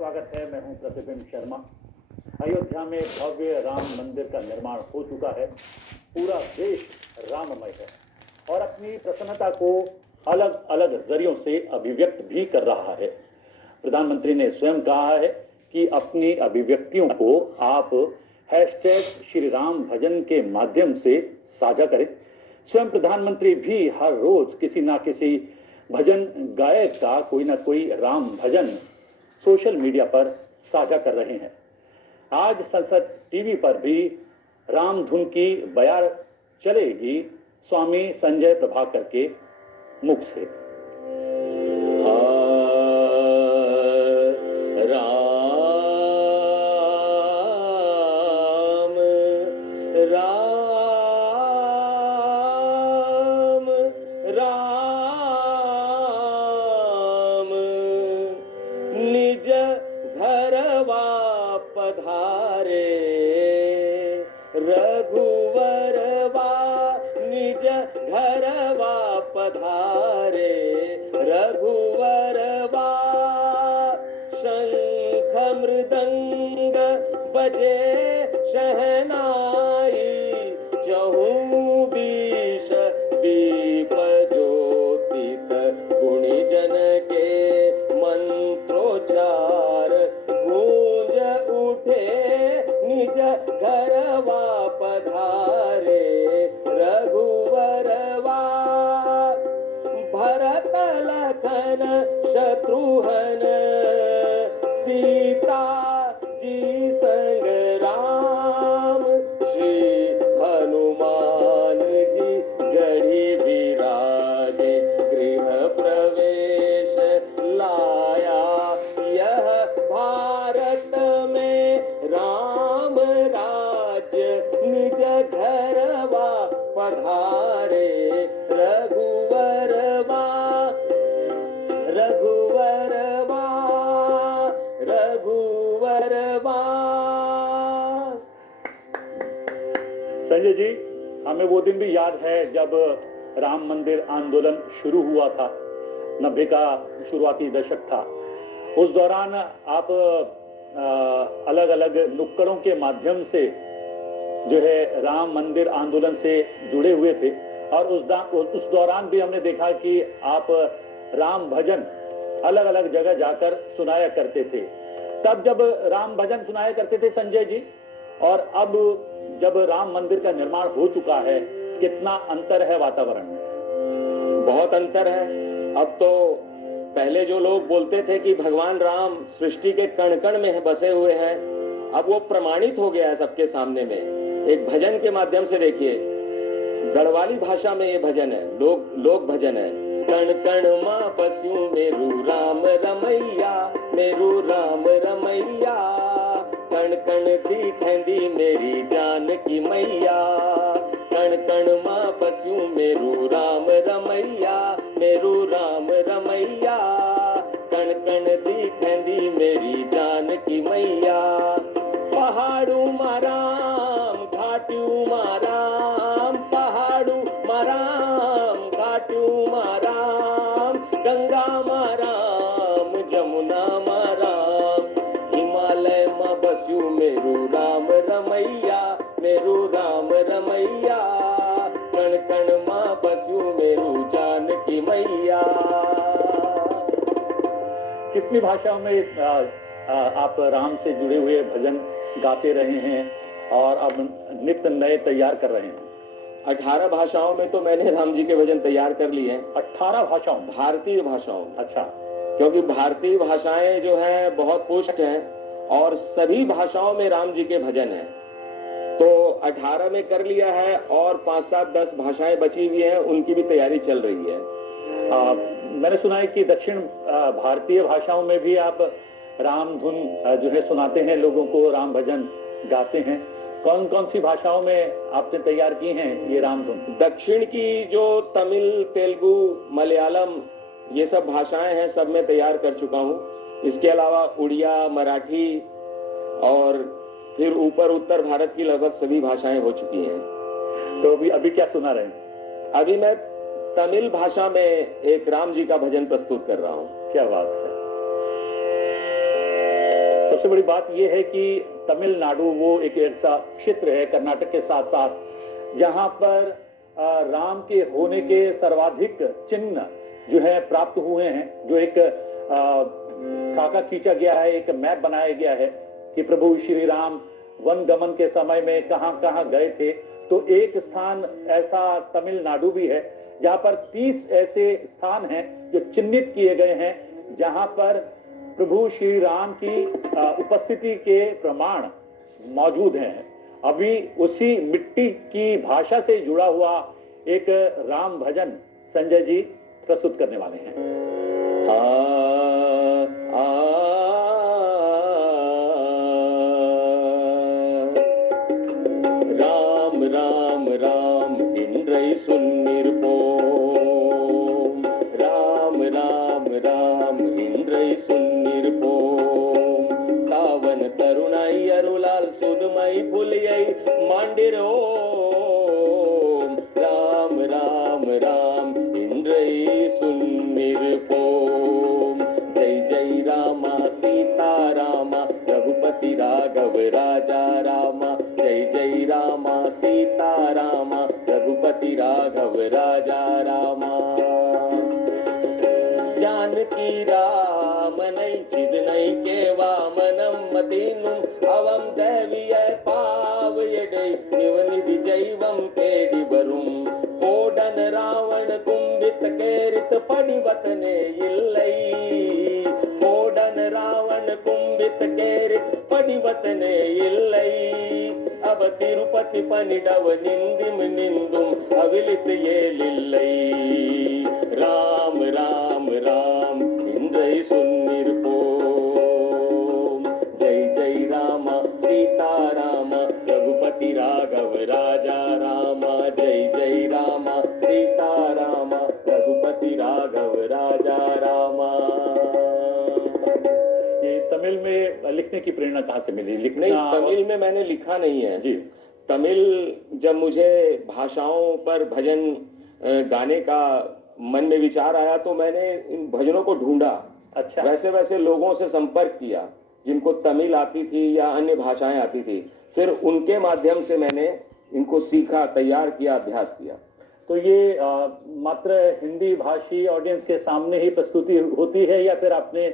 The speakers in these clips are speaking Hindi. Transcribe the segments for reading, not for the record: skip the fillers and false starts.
स्वागत है। मैं हूं प्रतिबिंब शर्मा। अयोध्या में भव्य राम मंदिर का निर्माण हो चुका है। पूरा देश राममय है और अपनी प्रसन्नता को अलग अलग जरियों से अभिव्यक्त भी कर रहा है। प्रधानमंत्री ने स्वयं कहा है कि अपनी अभिव्यक्तियों को आप श्री राम भजन के माध्यम से साझा करें। स्वयं प्रधानमंत्री भी हर रोज किसी ना किसी भजन गायक का कोई ना कोई राम भजन सोशल मीडिया पर साझा कर रहे हैं। आज संसद टीवी पर भी राम धुन की बयार चलेगी स्वामी संजय प्रभाकर के मुख से। निज घरवा पधारे रघुवरवा, निज घरवा पधारे रघुवरवा। शंख मृदंग बजे शहनाई, चहु दिश दीप ज्योतित। गुणीजन के मंत्रोच्चार गूंज उठे, निज घरवा पधारे रघुवरवा। भरत लखन शत्रुघ्न सीता जी संग राम, श्री हनुमान जी गढ़ी विराजे। गृह प्रवेश लाया यह भारत में राम राज्य। निज घरवा पधारे रघुवरवा, रघुवरवा, रघुवरवा। संजय जी, हमें वो दिन भी याद है जब राम मंदिर आंदोलन शुरू हुआ था। 90 का शुरुआती दशक था। उस दौरान आप अलग अलग नुक्कड़ों के माध्यम से जो है राम मंदिर आंदोलन से जुड़े हुए थे और उस दौरान भी हमने देखा कि आप राम भजन अलग अलग जगह जाकर सुनाया करते थे। तब जब राम भजन सुनाया करते थे संजय जी, और अब जब राम मंदिर का निर्माण हो चुका है, कितना अंतर है वातावरण में? बहुत अंतर है। अब तो पहले जो लोग बोलते थे कि भगवान राम सृष्टि के कण कण में बसे हुए हैं, अब वो प्रमाणित हो गया है सबके सामने में। एक भजन के माध्यम से देखिए, गढ़वाली भाषा में ये भजन है, लोक भजन है। कण कण मां बस्यू मेरू राम रमैया, मेरू राम रमैया। कण कण दिखेंदी मेरी जानकी मैया, कण कण मां बस्यू मेरू राम रमैया, मेरू राम रमैया। कण कण दिखेंदी मेरी जानकी मैया। पहाड़ू माराम घाटू माराम, पहाड़ू माराम घाटू माराम। गंगा माराम जमुना माराम, हिमालय मां बस्यू मेरू राम रमैया, मेरू राम रमैया। कण कण मां बस्यू मेरू जानकी मैया। कितनी भाषाओं में आप राम से जुड़े हुए भजन गाते रहे हैं और अब नित्य नए तैयार कर रहे हैं? 18 भाषाओं में तो मैंने राम जी के भजन तैयार कर लिए हैं। 18 भाषाओं? भारतीय भाषाओं। अच्छा। क्योंकि भारतीय भाषाएं जो हैं बहुत पुष्ट हैं और सभी भाषाओं में राम जी के भजन हैं। तो 18 में कर लिया है और 5, 7, 10 भाषाएं बची हुई हैं, उनकी भी तैयारी चल रही है। मैंने सुना है कि दक्षिण भारतीय भाषाओं में भी आप राम धुन जो है सुनाते हैं, लोगों को राम भजन गाते हैं। कौन कौन सी भाषाओं में आपने तैयार की हैं ये राम धुन? दक्षिण की जो तमिल, तेलुगु, मलयालम, ये सब भाषाएं हैं, सब में तैयार कर चुका हूँ। इसके अलावा उड़िया, मराठी और फिर ऊपर उत्तर भारत की लगभग सभी भाषाएं हो चुकी हैं। तो अभी क्या सुना रहे हैं? अभी मैं तमिल भाषा में एक राम जी का भजन प्रस्तुत कर रहा हूँ। क्या बात है। सबसे बड़ी बात यह है कि तमिलनाडु वो एक ऐसा क्षेत्र है कर्नाटक के साथ साथ जहां पर राम के होने के सर्वाधिक चिन्ह जो है प्राप्त हुए हैं, जो एक खाका खींचा गया है, एक मैप बनाया गया है कि प्रभु श्री राम वन गमन के समय में कहां कहां गए थे। तो एक स्थान ऐसा तमिलनाडु भी है जहां पर 30 ऐसे स्थान हैं जो चिन्हित किए गए हैं जहां पर प्रभु श्री राम की उपस्थिति के प्रमाण मौजूद हैं। अभी उसी मिट्टी की भाषा से जुड़ा हुआ एक राम भजन संजय जी प्रस्तुत करने वाले हैं। राम राम राम इन्द्रै सुन्निर्पोम, राम राम राम इन्द्रै सुन्निर्पोम, तावन तरुणाई अरुलाल सुदमई फुलियै मांडिरोम, राम राम राम इन्द्रै सुन्निर्पोम, जय जय रामा सीता रामा रघुपति राघव राजा रामा, जय जय रामा सीता रामा रघुपति राघव राजा रामा, जानकी राम नहीं चिद नहीं के वामनम मतीनुम अवम दैवीय पाव यडै निवनिधि जैवम केडि वरुम, कोडन रावण कुंभित केरित पडिवतने इल्लै, कोडन रावण कुंभित केरित पडिवतने इल्लै, अब तिरुपति पनिडव निंदिम निंदुम अविलित येलिल्लै, राम राम राम इन्द्रै सुन्निर्पोम, जय जय रामा सीता रामा रघुपति राघव राजा रामा, जय जय रामा सीता रामा रघुपति राघव राजा रामा। ये तमिल में लिखने की प्रेरणा कहाँ से मिली? लिखना नहीं, तमिल में मैंने लिखा नहीं है जी। तमिल जब मुझे भाषाओं पर भजन गाने का मन में विचार आया तो मैंने इन भजनों को ढूंढा। अच्छा। वैसे वैसे लोगों से संपर्क किया जिनको तमिल आती थी या अन्य भाषाएं आती थी, फिर उनके माध्यम से मैंने इनको सीखा, तैयार किया, अभ्यास किया। तो ये मात्र हिंदी भाषी ऑडियंस के सामने ही प्रस्तुति होती है या फिर आपने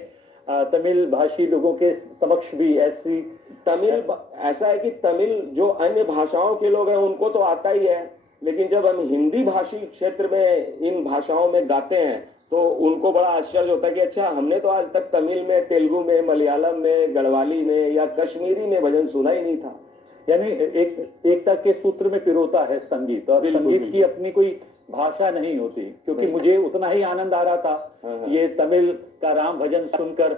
तमिल भाषी लोगों के समक्ष भी ऐसी? तमिल ऐसा है कि तमिल जो अन्य भाषाओं के लोग हैं उनको तो आता ही है, लेकिन जब हम हिंदी भाषी क्षेत्र में इन भाषाओं में गाते हैं तो उनको बड़ा आश्चर्य होता है कि अच्छा, हमने तो आज तक तमिल में, तेलुगु में, मलयालम में, गढ़वाली में या कश्मीरी में भजन सुना ही नहीं था। यानी एकता के सूत्र में पिरोता है संगीत, और संगीत की अपनी कोई भाषा नहीं होती, क्योंकि मुझे उतना ही आनंद आ रहा था ये तमिल का राम भजन सुनकर,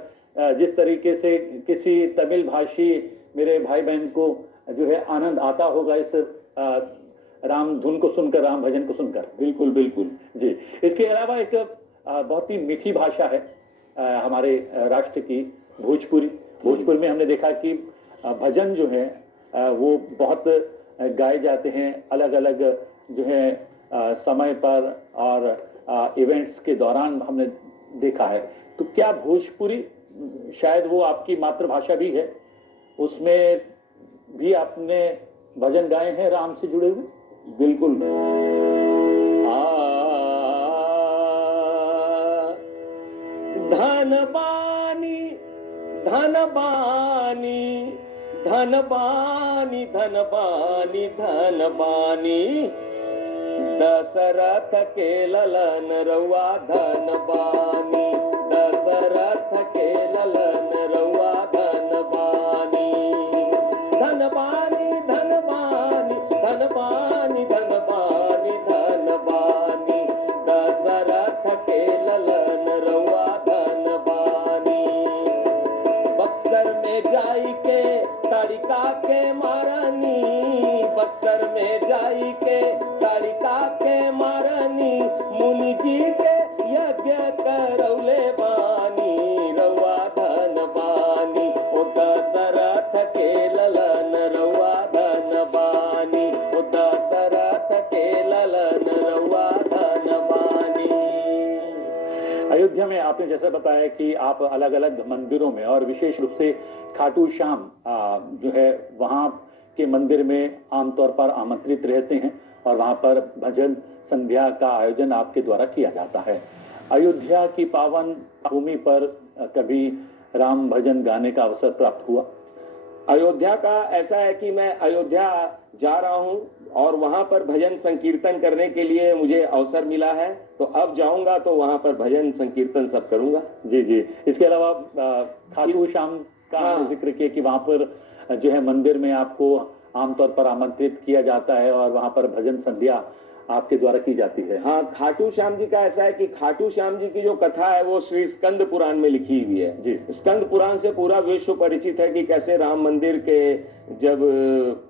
जिस तरीके से किसी तमिल भाषी मेरे भाई बहन को जो है आनंद आता होगा इस राम धुन को सुनकर, राम भजन को सुनकर। बिल्कुल बिल्कुल जी। इसके अलावा एक बहुत ही मीठी भाषा है हमारे राष्ट्र की, भोजपुरी। भोजपुरी में हमने देखा कि भजन जो है वो बहुत गाए जाते हैं अलग अलग जो है समय पर और इवेंट्स के दौरान हमने देखा है। तो क्या भोजपुरी, शायद वो आपकी मातृभाषा भी है, उसमें भी आपने भजन गाए हैं राम से जुड़े हुए? बिल्कुल। धनबानी धनबानी धनबानी धनबानी धनबानी, दशरथ के ललन रउआ धनबानी, दशरथ के ललन रउआ धनबानी, धनबानी धनबानी धनबानी धनबानी धनबानी, दशरथ के ललन रउआ धनबानी, बक्सर में जाई के ताड़िका के मारनी, बक्सर में जाई के ताड़िका के मारनी, मुनि जी के यज्ञ करौले बानी, रउआ धनबानी, ओ दशरथ के ललन रउआ धनबानी, ओ दशरथ के ललन रउआ धनबानी। अयोध्या में आपने जैसे बताया कि आप अलग अलग मंदिरों में और विशेष रूप से खाटू श्याम जो है वहाँ के मंदिर में आमतौर पर आमंत्रित रहते हैं और वहाँ पर भजन संध्या का आयोजन आपके द्वारा किया जाता है। अयोध्या की पावन भूमि पर कभी राम भजन गाने का अवसर प्राप्त हुआ? अयोध्या का ऐसा है कि मैं अयोध्या जा रहा हूं और वहां पर भजन संकीर्तन करने के लिए मुझे अवसर मिला है, तो अब जाऊंगा तो वहां पर भजन संकीर्तन सब करूंगा। जी जी। इसके अलावा खाटू श्याम का हाँ। आपने जिक्र किया कि वहां पर जो है मंदिर में आपको आमतौर पर आमंत्रित किया जाता है और वहां पर भजन संध्या आपके द्वारा की जाती है। हाँ, खाटू श्याम जी का ऐसा है कि खाटू श्याम जी की जो कथा है वो श्री स्कंद पुराण में लिखी हुई है। जी। स्कंद पुराण से पूरा विश्व परिचित है कि कैसे राम मंदिर के जब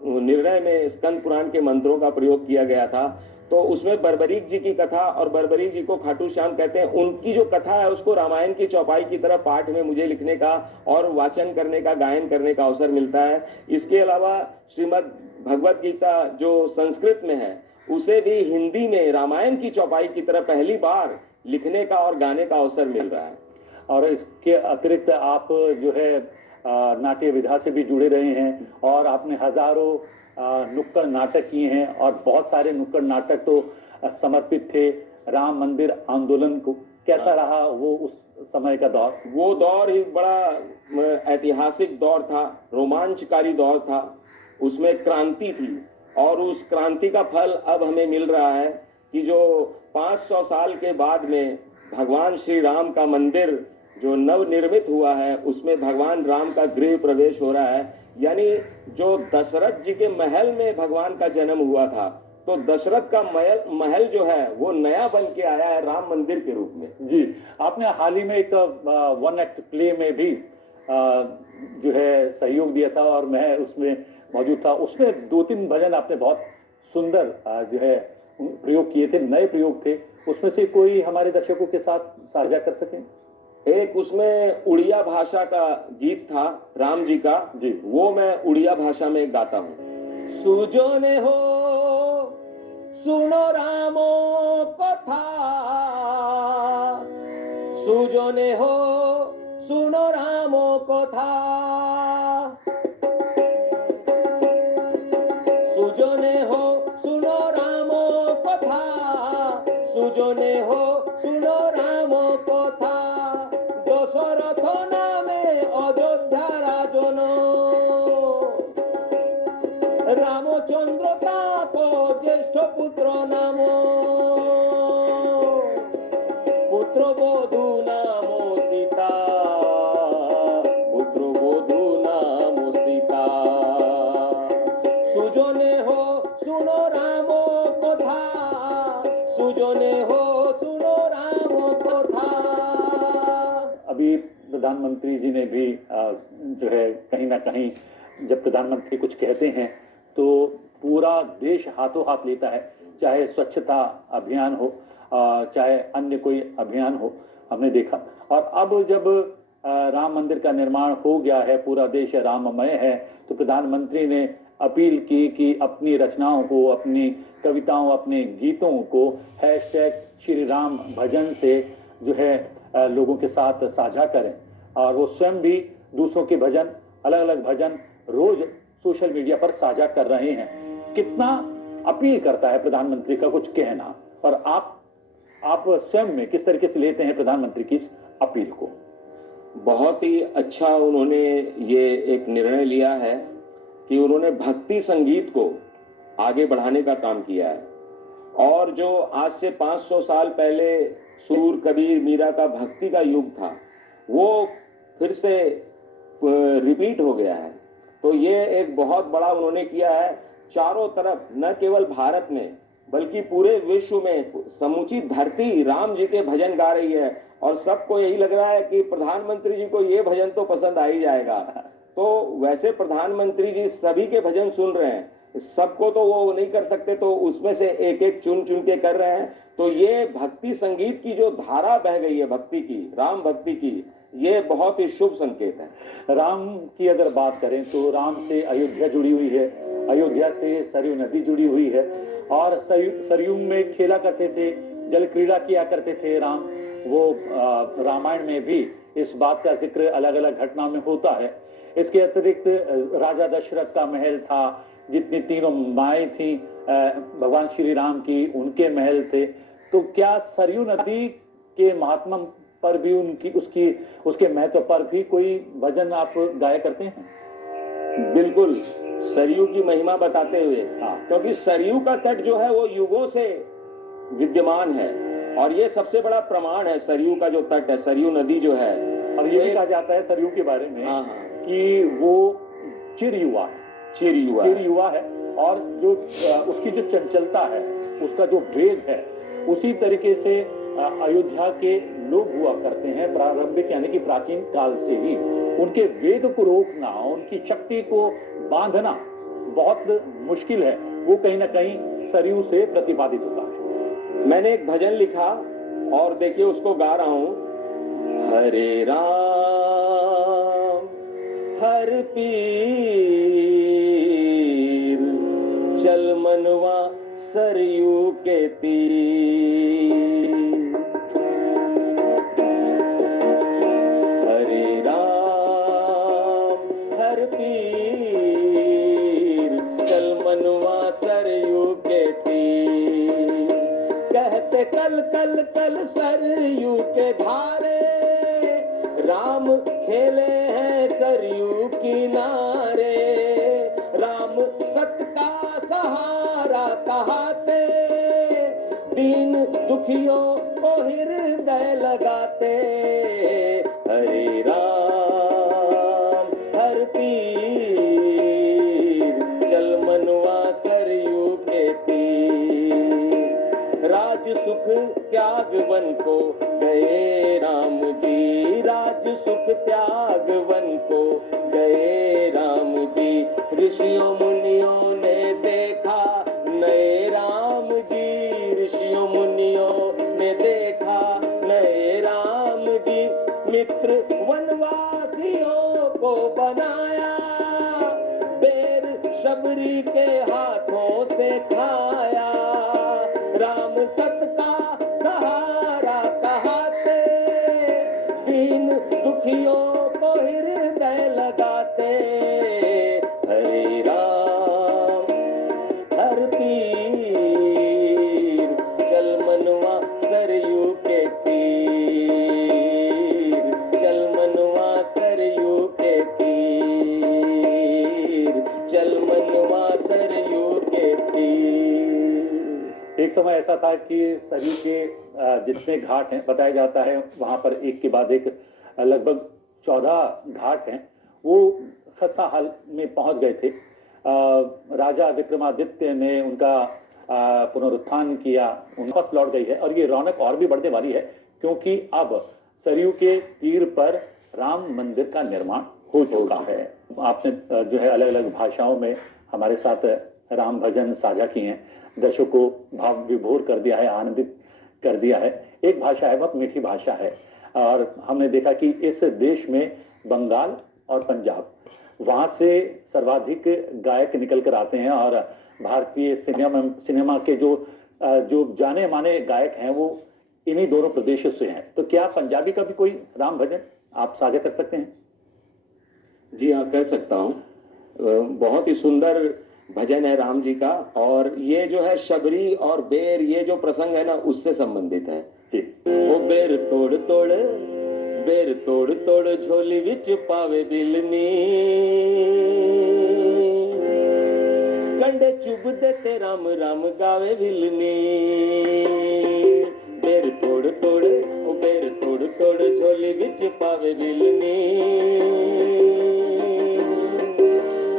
निर्णय में स्कंद पुराण के मंत्रों का प्रयोग किया गया था, तो उसमें बर्बरीक जी की कथा, और बर्बरीक जी को खाटू श्याम कहते हैं, उनकी जो कथा है उसको रामायण की चौपाई की तरह पाठ में मुझे लिखने का और वाचन करने का, गायन करने का अवसर मिलता है। इसके अलावा श्रीमद् भगवत गीता जो संस्कृत में है उसे भी हिंदी में रामायण की चौपाई की तरह पहली बार लिखने का और गाने का अवसर मिल रहा है। और इसके अतिरिक्त आप जो है नाट्य विधा से भी जुड़े रहे हैं और आपने हजारों नुक्कड़ नाटक किए हैं और बहुत सारे नुक्कड़ नाटक तो समर्पित थे राम मंदिर आंदोलन को। कैसा रहा वो उस समय का दौर? वो दौर ही बड़ा ऐतिहासिक दौर था, रोमांचकारी दौर था, उसमें क्रांति थी और उस क्रांति का फल अब हमें मिल रहा है कि जो 500 साल के बाद में भगवान श्री राम का मंदिर जो नवनिर्मित हुआ है उसमें भगवान राम का गृह प्रवेश हो रहा है। यानी जो दशरथ जी के महल में भगवान का जन्म हुआ था, तो दशरथ का महल जो है वो नया बन के आया है राम मंदिर के रूप में। जी। आपने हाल ही में एक वन एक्ट प्ले में भी जो है सहयोग दिया था और मैं उसमें मौजूद था। उसमें 2-3 भजन आपने बहुत सुंदर जो है प्रयोग किए थे, नए प्रयोग थे। उसमें से कोई हमारे दर्शकों के साथ साझा कर सकें? एक उसमें उड़िया भाषा का गीत था राम जी का, जी, वो मैं उड़िया भाषा में गाता हूँ। सुजोने हो सुनो रामो कथा, सुजोने हो सुनो रामो कथा, सुजोने हो सुनो रामो कथा, सुजोने हो सुनो रामो कथा, दशरथ नामे अयोध्या राजन, रामचंद्र ताको ज्येष्ठ पुत्र नाम, पुत्र बधू नामो सीता, पुत्र बधू नामो सीता, सुजने हो सुनो रामो कथा, सुजने हो सुनो रामो कथा। अभी प्रधानमंत्री जी ने भी जो है कहीं ना कहीं जब प्रधानमंत्री कुछ कहते हैं तो पूरा देश हाथों हाथ लेता है, चाहे स्वच्छता अभियान हो चाहे अन्य कोई अभियान हो, हमने देखा। और अब जब राम मंदिर का निर्माण हो गया है, पूरा देश राममय है, तो प्रधानमंत्री ने अपील की कि अपनी रचनाओं को, अपनी कविताओं, अपने गीतों को #श्री राम भजन से जो है लोगों के साथ साझा करें। और वो स्वयं भी दूसरों के भजन, अलग अलग भजन रोज सोशल मीडिया पर साझा कर रहे हैं। कितना अपील करता है प्रधानमंत्री का कुछ कहना, और आप स्वयं में किस तरीके से लेते हैं प्रधानमंत्री की इस अपील को? बहुत ही अच्छा उन्होंने ये एक निर्णय लिया है कि उन्होंने भक्ति संगीत को आगे बढ़ाने का काम किया है। और जो आज से 500 साल पहले सूर, कबीर, मीरा का भक्ति का युग था, वो फिर से रिपीट हो गया है। तो ये एक बहुत बड़ा उन्होंने किया है। चारों तरफ, न केवल भारत में बल्कि पूरे विश्व में समूची धरती राम जी के भजन गा रही है और सबको यही लग रहा है कि प्रधानमंत्री जी को ये भजन तो पसंद आ ही जाएगा। तो वैसे प्रधानमंत्री जी सभी के भजन सुन रहे हैं, सबको तो वो नहीं कर सकते, तो उसमें से एक एक चुन चुन के कर रहे हैं। तो ये भक्ति संगीत की जो धारा बह गई है भक्ति की, राम भक्ति की, ये बहुत ही शुभ संकेत है। राम की अगर बात करें तो राम से अयोध्या जुड़ी हुई है, अयोध्या से सरयू नदी जुड़ी हुई है, और सरयू में खेला करते थे, जल क्रीड़ा किया करते थे राम। वो रामायण में भी इस बात का जिक्र अलग अलग घटना में होता है। इसके अतिरिक्त राजा दशरथ का महल था, जितनी तीनों माएँ थी भगवान श्री राम की, उनके महल थे। तो क्या सरयू नदी के महात्मा पर भी उसके महत्व पर भी कोई भजन आप गाया करते हैं? बिल्कुल, सरयू की महिमा बताते हुए, हाँ। क्योंकि सरयू का तट जो है वो युगों से विद्यमान है और ये सबसे बड़ा प्रमाण है। सरयू का जो तट है, सरयू नदी जो है, और ये भी कहा जाता है सरयू के बारे में हाँ, कि वो चिर युवा है और जो उसकी जो चंचलता है, उसका जो वेग है, उसी तरीके से अयोध्या के लोग हुआ करते हैं। प्रारंभिक यानी कि प्राचीन काल से ही उनके वेग को रोकना, उनकी शक्ति को बांधना बहुत मुश्किल है। वो कहीं ना कहीं सरयू से प्रतिपादित होता है। मैंने एक भजन लिखा और देखिए उसको गा रहा हूं। हरे राम हर पीर, चल मनवा सरयू के तीर। हरे राम हर पीर, चल मनवा सरयू के तीर। कहते कल कल कल सरयू के धारे, राम खेले हैं सरयू किनारे। राम सत का सहारा कहाते, दीन दुखियों को हृदय लगाते। हरे राम हर पीर, चल मनवा सरयू के तीर। राज सुख त्याग वन को गए राम जी, राज सुख त्याग वन को गए राम जी। ऋषियों मुनियों ने देखा नए राम जी, ऋषियों मुनियों ने देखा नए राम जी। मित्र वनवासियों को बनाया, बेर शबरी के हाथों से खाया। राम सत का सहारा कहाते, दीन दुखियों को हृदय लगाते। हरे राम हर पीर, चल मनवा सरयू के तीर। चल मनवा सरयू के तीर, चल मनवा सरयू के तीर। एक समय ऐसा था कि सरयू के जितने घाट हैं, बताया जाता है वहां पर एक के बाद एक लगभग 14 घाट हैं, वो खस्ता हाल में पहुंच गए थे। राजा विक्रमादित्य ने उनका पुनरुत्थान किया, वापस लौट गई है और ये रौनक और भी बढ़ने वाली है, क्योंकि अब सरयू के तीर पर राम मंदिर का निर्माण हो चुका है। आपने जो है अलग अलग भाषाओं में हमारे साथ राम भजन साझा किए हैं, दर्शकों को भाव विभोर कर दिया है, आनंदित कर दिया है। एक भाषा है, बहुत मीठी भाषा है, और हमने देखा कि इस देश में बंगाल और पंजाब, वहाँ से सर्वाधिक गायक निकल कर आते हैं और भारतीय सिनेमा के जो जाने माने गायक हैं वो इन्हीं दोनों प्रदेशों से हैं। तो क्या पंजाबी का भी कोई राम भजन आप साझा कर सकते हैं? जी हाँ, कर सकता हूँ। बहुत ही सुंदर भजन है राम जी का, और ये जो है शबरी और बेर, ये जो प्रसंग है ना, उससे संबंधित है जी। वो बेर तोड़ तोड़, बेर तोड़ तोड़ झोली विच पावे बिलनी। कंडे चुभ देते राम राम गावे बिलनी। बेर तोड़ तोड़, ओ बेर तोड़ तोड़ झोली विच पावे बिलनी।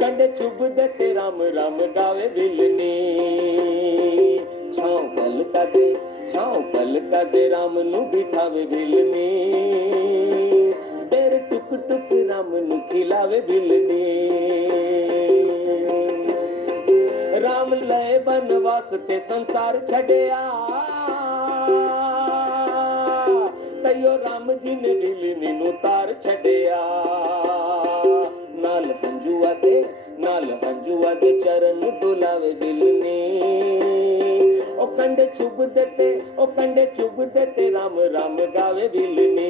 कंडे चुभ देते राम राम गावे बिलनी। छाँव पल काटे राम नु बिठावे बिलनी। बेर टुक टुक राम नु खिलावे बिलनी। राम लय बनवास ते संसार छड़िया, तैयो राम जी ने बिलनी नु तार छड़िया। नाल हंजुआ दे चरण दुलावे बिलनी। ओ कंडे चुभ देते, ओ कंडे चुभ देते, राम राम गावे बिलनी।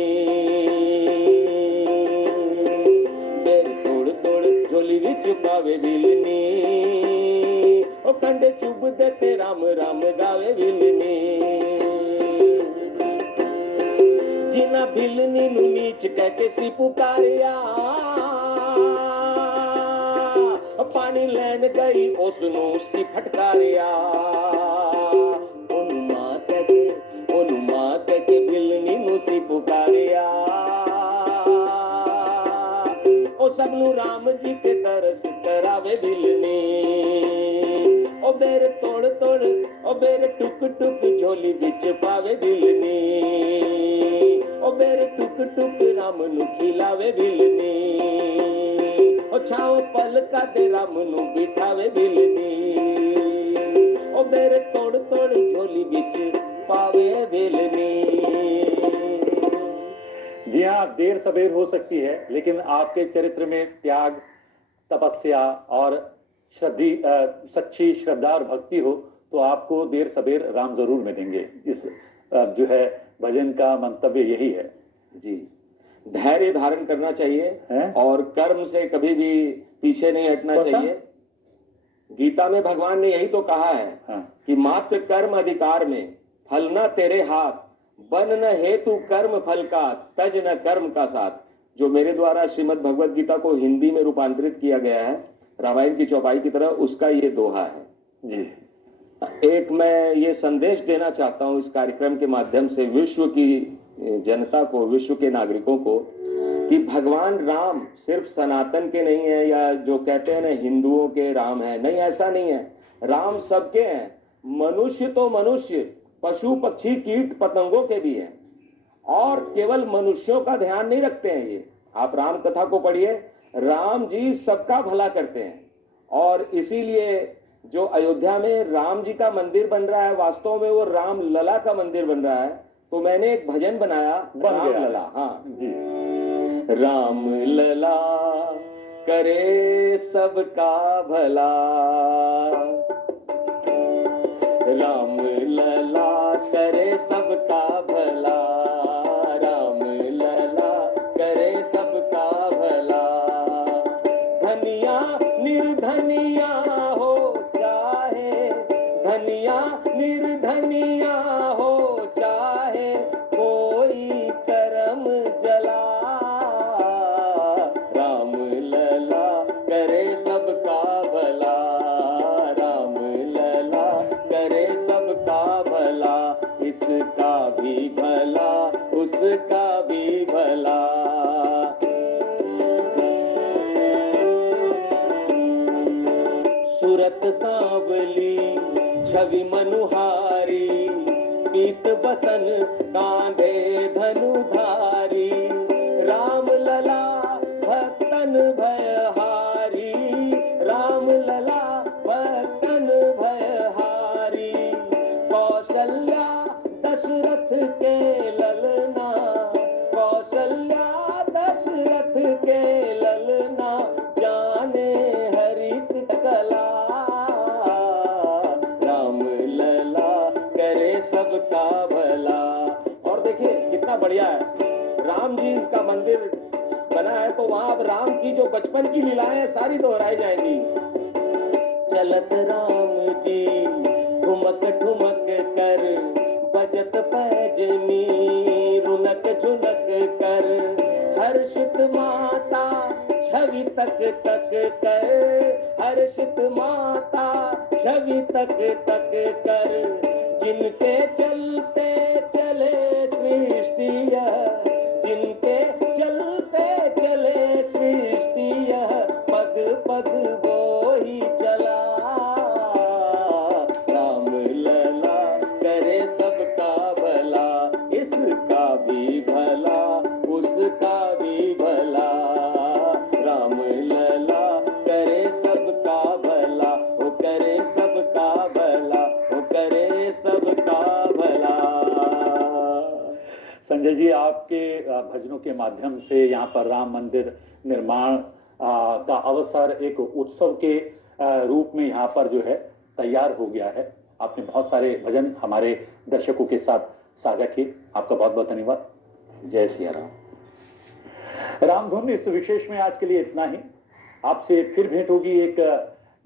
बेर तोड़ तोड़ झोली विच पावे बिलनी, ओ कंडे चुभ देते, राम राम गावे बिलनी। जिना बिलनी नू नीच कह के सी पुकारिया, पानी लैन गई उसनू सी फटकारिया। ओनू मां कह के बिलनी नू सी पुकारिया। ओ सबनू राम जी के तरस करावे बिलनी। ओ बेर तोड़ तोड़, ओ बेर टुक टुक झोली बिच पावे बिलनी। ओ बेर टुक टुक राम नू खिलावे बिलनी। ओ छाओ पलका दे राम नू बिठावे बिलनी। ओ बेर तोड़ तोड़ झोली बिच पावे बिलनी। जी हाँ, देर सबेर हो सकती है, लेकिन आपके चरित्र में त्याग, तपस्या और सच्ची श्रद्धा और भक्ति हो तो आपको देर सबेर राम जरूर मिलेंगे। इस जो है भजन का मंतव्य यही है। जी, धैर्य धारण करना चाहिए है? और कर्म से कभी भी पीछे नहीं हटना चाहिए। गीता में भगवान ने यही तो कहा है। हाँ। कि मात्र कर्म अधिकार में, फल न तेरे हाथ, बन न हेतु कर्म फल का, तज न कर्म का साथ। जो मेरे द्वारा श्रीमद् भगवद गीता को हिंदी में रूपांतरित किया गया है रामायण की चौपाई की तरह, उसका ये दोहा है। जी, एक मैं ये संदेश देना चाहता हूं इस कार्यक्रम के माध्यम से विश्व की जनता को, विश्व के नागरिकों को, कि भगवान राम सिर्फ सनातन के नहीं है, या जो कहते हैं ना हिंदुओं के राम है, नहीं, ऐसा नहीं है। राम सबके हैं। मनुष्य तो मनुष्य, पशु पक्षी कीट पतंगों के भी हैं, और केवल मनुष्यों का ध्यान नहीं रखते हैं ये। आप राम कथा को पढ़िए, राम जी सबका भला करते हैं। और इसीलिए जो अयोध्या में राम जी का मंदिर बन रहा है, वास्तव में वो राम लला का मंदिर बन रहा है। तो मैंने एक भजन बनाया, राम लला। हाँ जी, राम लला करे सबका भला, राम लला करे सबका भला, राम लला करे सबका भला। धनिया निर्धनिया हो चाहे, धनिया निर्धनिया हो चाहे, कोई करम जला, राम लला करे सबका भला, राम लला करे सबका भला, इसका भी भला उसका भी भला। सूरत सांवली छवि मनुहारी, पीत बसन कांधे धनुधारी, राम लला भक्तन भयहारी, राम लला भक्तन भयहारी। कौशल्या दशरथ के ललना, कौशल्या दशरथ के ललना, जाने हरित कला, राम लला करे सबका भला। और देखिए कितना बढ़िया है, राम जी का मंदिर बना है तो वहां अब राम की जो बचपन की लीलाएं सारी दोहराई जाएंगी। चलत राम जी ठुमक ठुमक कर, बजत पैजनी रुनक झुनक कर, हर्षित माता छवि तक तक कर, हर्षित माता छवि तक तक कर, जिनके चलते चले सृष्टि यह, जिनके चलते चले सृष्टि यह, पग पग वो ही चला, राम लला करे सबका भला, इसका भी भला उसका भी भला, राम लला करे सबका भला, वो करे सबका भला, वो करे सबका भला। संजय जी, आपके भजनों के माध्यम से यहाँ पर राम मंदिर निर्माण का अवसर एक उत्सव के रूप में यहाँ पर जो है तैयार हो गया है। आपने बहुत सारे भजन हमारे दर्शकों के साथ साझा किए। आपका बहुत बहुत धन्यवाद। जय सिया राम। रामधुन इस विशेष में आज के लिए इतना ही। आपसे फिर भेंट होगी एक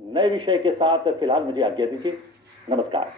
नए विषय के साथ। फिलहाल मुझे आज्ञा दीजिए। नमस्कार।